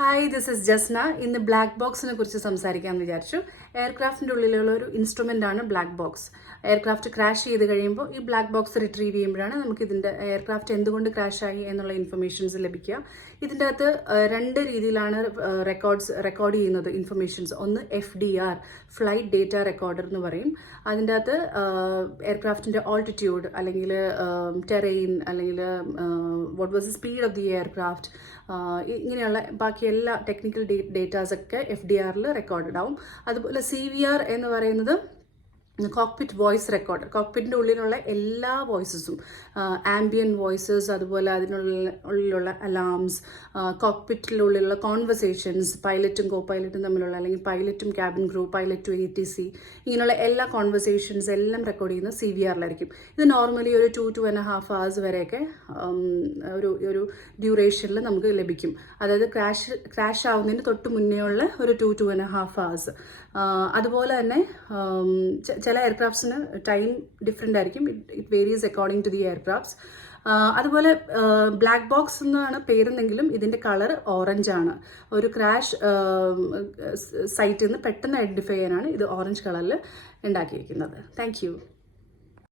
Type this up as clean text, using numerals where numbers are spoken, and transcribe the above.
Hi, this is Jasna. ഇന്ന് black ബോക്സിനെ കുറിച്ച് സംസാരിക്കാമെന്ന് വിചാരിച്ചു. എയർക്രാഫ്റ്റിൻ്റെ ഉള്ളിലുള്ള ഒരു ഇൻസ്ട്രുമെൻ്റ് ആണ് ബ്ലാക്ക് ബോക്സ്. എയർക്രാഫ്റ്റ് ക്രാഷ് ചെയ്ത് കഴിയുമ്പോൾ ഈ ബ്ലാക്ക് ബോക്സ് റിട്രീവ് ചെയ്യുമ്പോഴാണ് നമുക്ക് ഇതിൻ്റെ എയർക്രാഫ്റ്റ് എന്തുകൊണ്ട് ക്രാഷായി എന്നുള്ള ഇൻഫർമേഷൻസ് ലഭിക്കുക. ഇതിൻ്റെ അകത്ത് രണ്ട് രീതിയിലാണ് റെക്കോർഡ് ചെയ്യുന്നത് ഇൻഫർമേഷൻസ്. ഒന്ന് FDR, ഫ്ലൈറ്റ് ഡേറ്റ റെക്കോർഡർ എന്ന് പറയും. അതിൻ്റെ അകത്ത് എയർക്രാഫ്റ്റിൻ്റെ ഓൾട്ടിറ്റ്യൂഡ് അല്ലെങ്കിൽ ടെറൈൻ അല്ലെങ്കിൽ what was the speed of the aircraft, ഇങ്ങനെയുള്ള ബാക്കി എല്ലാ ടെക്നിക്കൽ ഡേറ്റാസൊക്കെ FDRൽ റെക്കോർഡഡ് ആവും. അതുപോലെ CVR എന്ന് പറയുന്നത് കോക്പിറ്റ് വോയിസ് റെക്കോർഡർ. കോക്പിറ്റിൻ്റെ ഉള്ളിലുള്ള എല്ലാ വോയിസസും, ആംബിയൻ വോയിസസ്, അതുപോലെ അതിനുള്ളിലുള്ള അലാംസ്, കോക്പിറ്റിനുള്ളിലുള്ള കോൺവെർസേഷൻസ്, പൈലറ്റും കോ പൈലറ്റും തമ്മിലുള്ള, അല്ലെങ്കിൽ പൈലറ്റും cabin crew, pilot to ATC, ഇങ്ങനെയുള്ള എല്ലാ കോൺവെർസേഷൻസ് എല്ലാം റെക്കോർഡ് ചെയ്യുന്നത് CVRലായിരിക്കും. ഇത് നോർമലി ഒരു 2.5 hours വരെയൊക്കെ ഒരു ഡ്യൂറേഷനിൽ നമുക്ക് ലഭിക്കും. അതായത് ക്രാഷ് ആവുന്നതിന് തൊട്ട് മുന്നേ ഉള്ള ഒരു 2.5 hours. അതുപോലെ തന്നെ ചില എയർക്രാഫ്റ്റ്സിന് ടൈം ഡിഫറെൻ്റ് ആയിരിക്കും. It varies according to the aircrafts. അതുപോലെ ബ്ലാക്ക് ബോക്സ് എന്നാണ് പേരെന്നെങ്കിലും ഇതിൻ്റെ കളർ ഓറഞ്ച് ആണ്. ഒരു ക്രാഷ് സൈറ്റിൽ നിന്ന് പെട്ടെന്ന് ഐഡൻറ്റിഫൈ ചെയ്യാനാണ് ഇത് ഓറഞ്ച് കളറിൽ ഉണ്ടാക്കിയിരിക്കുന്നത്. Thank you.